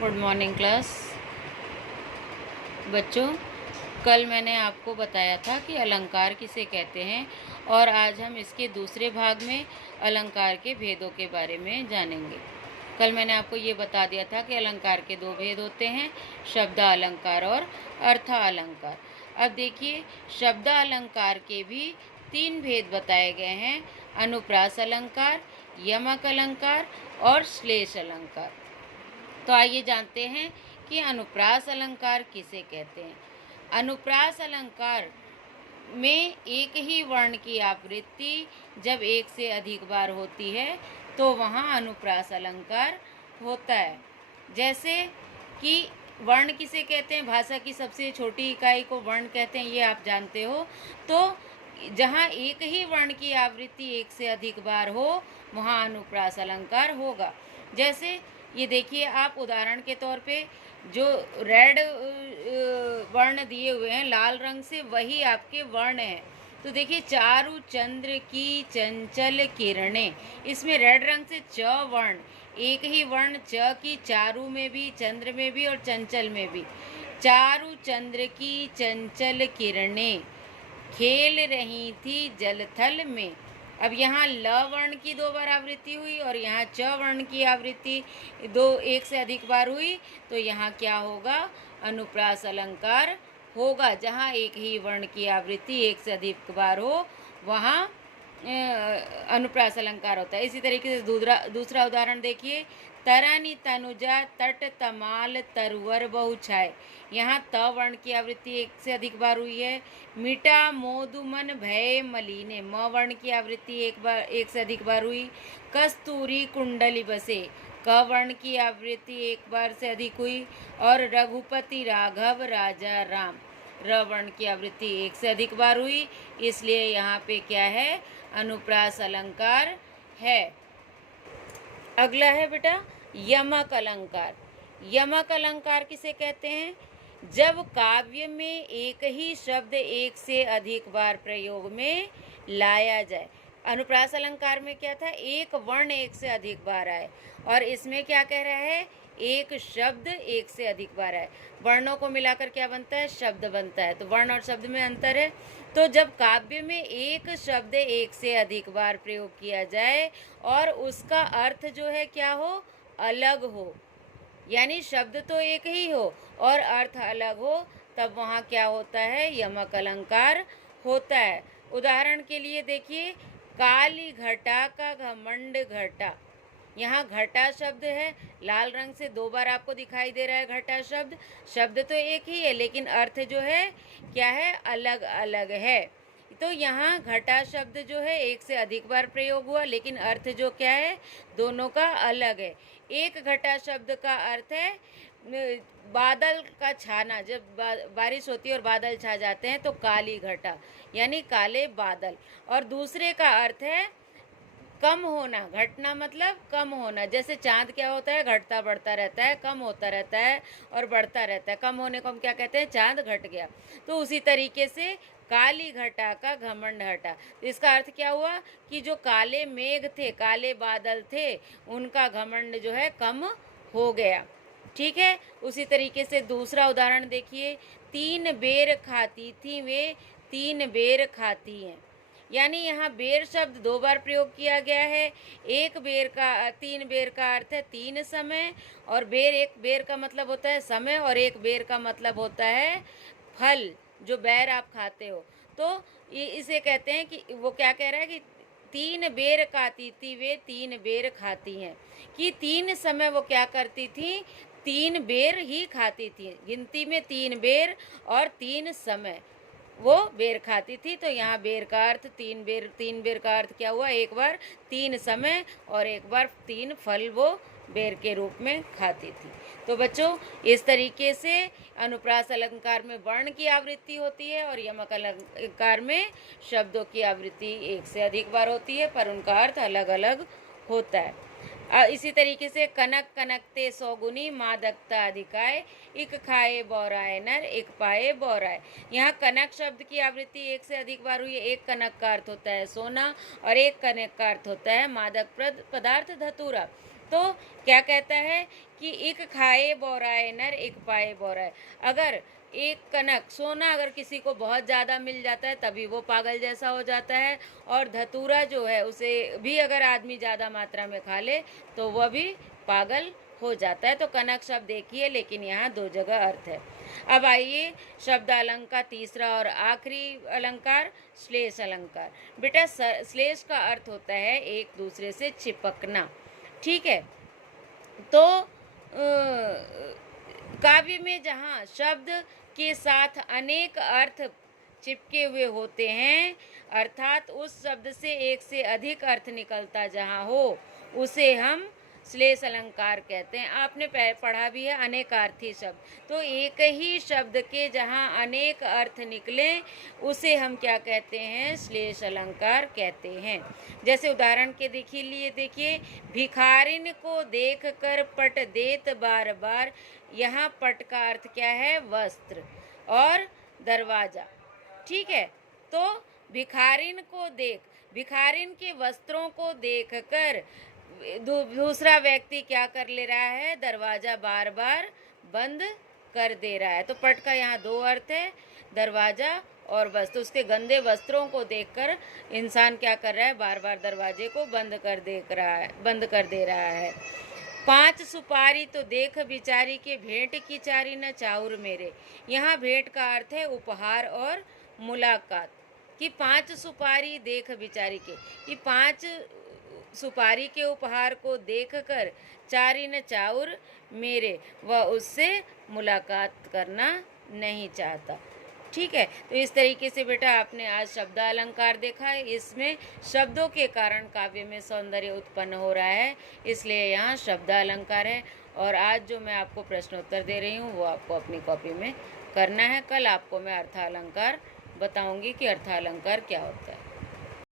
Good morning class. बच्चों, कल मैंने आपको बताया था कि अलंकार किसे कहते हैं और आज हम इसके दूसरे भाग में अलंकार के भेदों के बारे में जानेंगे। कल मैंने आपको ये बता दिया था कि अलंकार के दो भेद होते हैं, शब्द अलंकार और अर्थ अलंकार। अब देखिए, शब्द अलंकार के भी तीन भेद बताए गए हैं, अनुप्रास अलंकार, यमक अलंकार और श्लेष अलंकार। तो आइए जानते हैं कि अनुप्रास अलंकार किसे कहते हैं। अनुप्रास अलंकार में एक ही वर्ण की आवृत्ति जब एक से अधिक बार होती है तो वहाँ अनुप्रास अलंकार होता है। जैसे कि वर्ण किसे कहते हैं, भाषा की सबसे छोटी इकाई को वर्ण कहते हैं, ये आप जानते हो। तो जहाँ एक ही वर्ण की आवृत्ति एक से अधिक बार हो वहाँ अनुप्रास अलंकार होगा। जैसे ये देखिए, आप उदाहरण के तौर पे जो रेड वर्ण दिए हुए हैं लाल रंग से, वही आपके वर्ण हैं। तो देखिए, चारु चंद्र की चंचल किरणें, इसमें रेड रंग से च वर्ण, एक ही वर्ण च की चारु में भी, चंद्र में भी और चंचल में भी। चारु चंद्र की चंचल किरणें खेल रही थी जलथल में। अब यहाँ ल वर्ण की दो बार आवृत्ति हुई और यहाँ च वर्ण की आवृत्ति एक से अधिक बार हुई, तो यहाँ क्या होगा, अनुप्रास अलंकार होगा। जहाँ एक ही वर्ण की आवृत्ति एक से अधिक बार हो वहाँ अनुप्रास अलंकार होता है। इसी तरीके से दूसरा उदाहरण देखिए, तरनी तनुजा तट तमाल तरवर बहु छाए। यहाँ त वर्ण की आवृत्ति एक से अधिक बार हुई है। मीठा मोदुमन भय मलीने, म वर्ण की आवृत्ति एक से अधिक बार हुई। कस्तूरी कुंडली बसे, क वर्ण की आवृत्ति एक बार से अधिक हुई। और रघुपति राघव राजा राम, र वर्ण की आवृत्ति एक से अधिक बार हुई, इसलिए यहाँ पे क्या है, अनुप्रास अलंकार है। अगला है बेटा यमक अलंकार। यमक अलंकार किसे कहते हैं, जब काव्य में एक ही शब्द एक से अधिक बार प्रयोग में लाया जाए। अनुप्रास अलंकार में क्या था, एक वर्ण एक से अधिक बार आए, और इसमें क्या कह रहा है, एक शब्द एक से अधिक बार आए। वर्णों को मिलाकर क्या बनता है, शब्द बनता है। तो वर्ण और शब्द में अंतर है। तो जब काव्य में एक शब्द एक से अधिक बार प्रयोग किया जाए और उसका अर्थ जो है क्या हो, अलग हो, यानी शब्द तो एक ही हो और अर्थ अलग हो, तब वहाँ क्या होता है, यमक अलंकार होता है। उदाहरण के लिए देखिए, काली घटा का घमंड घटा। यहाँ घटा शब्द है, लाल रंग से दो बार आपको दिखाई दे रहा है घटा शब्द। शब्द तो एक ही है लेकिन अर्थ जो है क्या है, अलग अलग है। तो यहाँ घटा शब्द जो है एक से अधिक बार प्रयोग हुआ, लेकिन अर्थ जो क्या है, दोनों का अलग है। एक घटा शब्द का अर्थ है बादल का छाना, जब बारिश होती है और बादल छा जाते हैं तो काली घटा, यानी काले बादल। और दूसरे का अर्थ है कम होना, घटना मतलब कम होना। जैसे चांद क्या होता है, घटता बढ़ता रहता है, कम होता रहता है और बढ़ता रहता है। कम होने को हम क्या कहते हैं, चांद घट गया। तो उसी तरीके से काली घटा का घमंड हटा। तो इसका अर्थ क्या हुआ कि जो काले मेघ थे, काले बादल थे, उनका घमंड जो है कम हो गया। ठीक है। उसी तरीके से दूसरा उदाहरण देखिए, तीन बेर खाती थी वे, तीन बेर खाती हैं। यानी यहाँ बेर शब्द दो बार प्रयोग किया गया है। एक बेर का, तीन बेर का अर्थ है तीन समय, और एक बेर का मतलब होता है समय, और एक बेर का मतलब होता है फल, जो बेर आप खाते हो। तो इसे कहते हैं कि वो क्या कह रहा है कि तीन बेर खाती थी वे, तीन बेर खाती हैं, कि तीन समय वो क्या करती थी, तीन बेर ही खाती थी। गिनती में तीन बेर और तीन समय वो बेर खाती थी। तो यहाँ बेर का अर्थ तीन बेर का अर्थ क्या हुआ, एक बार तीन समय और एक बार तीन फल वो बेर के रूप में खाती थी। तो बच्चों, इस तरीके से अनुप्रास अलंकार में वर्ण की आवृत्ति होती है और यमक अलंकार में शब्दों की आवृत्ति एक से अधिक बार होती है, पर उनका अर्थ अलग अलग होता है। इसी तरीके से कनक कनकते सौगुनी मादकता अधिकाय, इक खाए बौराए नर एक पाए बौराए। यहाँ कनक शब्द की आवृत्ति एक से अधिक बार हुई है। एक कनक का अर्थ होता है सोना और एक कनक का अर्थ होता है मादक पदार्थ धतूरा। तो क्या कहता है कि एक खाए बोराए नर एक पाए बोराए। अगर एक कनक सोना अगर किसी को बहुत ज़्यादा मिल जाता है तभी वो पागल जैसा हो जाता है, और धतूरा जो है उसे भी अगर आदमी ज़्यादा मात्रा में खा ले तो वह भी पागल हो जाता है। तो कनक शब्द एक ही है, लेकिन यहाँ दो जगह अर्थ है। अब आइए शब्द अलंकार तीसरा और आखिरी अलंकार, श्लेष अलंकार। बेटा श्लेष का अर्थ होता है एक दूसरे से चिपकना, ठीक है। तो काव्य में जहाँ शब्द के साथ अनेक अर्थ चिपके हुए होते हैं, अर्थात उस शब्द से एक से अधिक अर्थ निकलता जहाँ हो, उसे हम श्लेष अलंकार कहते हैं। आपने पढ़ा भी है अनेकार्थी शब्द। तो एक ही शब्द के जहाँ अनेक अर्थ निकले उसे हम क्या कहते हैं? श्लेष अलंकार कहते हैं। जैसे उदाहरण के देखिए, भिखारिन को देख कर पट देत बार बार। यहाँ पट का अर्थ क्या है? वस्त्र और दरवाजा, ठीक है। तो भिखारिन को देख, भिखारिन के वस्त्रों को देखकर दूसरा व्यक्ति क्या कर ले रहा है? दरवाजा बार बार बंद कर दे रहा है। तो पट का यहाँ दो अर्थ है, दरवाजा और वस्त्र। उसके गंदे वस्त्रों को देखकर इंसान क्या कर रहा है? बार बार दरवाजे को बंद कर दे रहा है। 5 सुपारी तो देख बिचारी के, भेंट की चारी न चाउर मेरे। यहाँ भेंट का अर्थ है उपहार और मुलाकात, कि 5 सुपारी देख बिचारी के, कि 5 सुपारी के उपहार को देखकर चारी न चाउर मेरे, वह उससे मुलाकात करना नहीं चाहता, ठीक है। तो इस तरीके से बेटा आपने आज शब्द अलंकार देखा है। इसमें शब्दों के कारण काव्य में सौंदर्य उत्पन्न हो रहा है, इसलिए यहाँ शब्द अलंकार है। और आज जो मैं आपको प्रश्नोत्तर दे रही हूँ वो आपको अपनी कॉपी में करना है। कल आपको मैं अर्थ अलंकार बताऊँगी कि अर्थ अलंकार क्या होता है।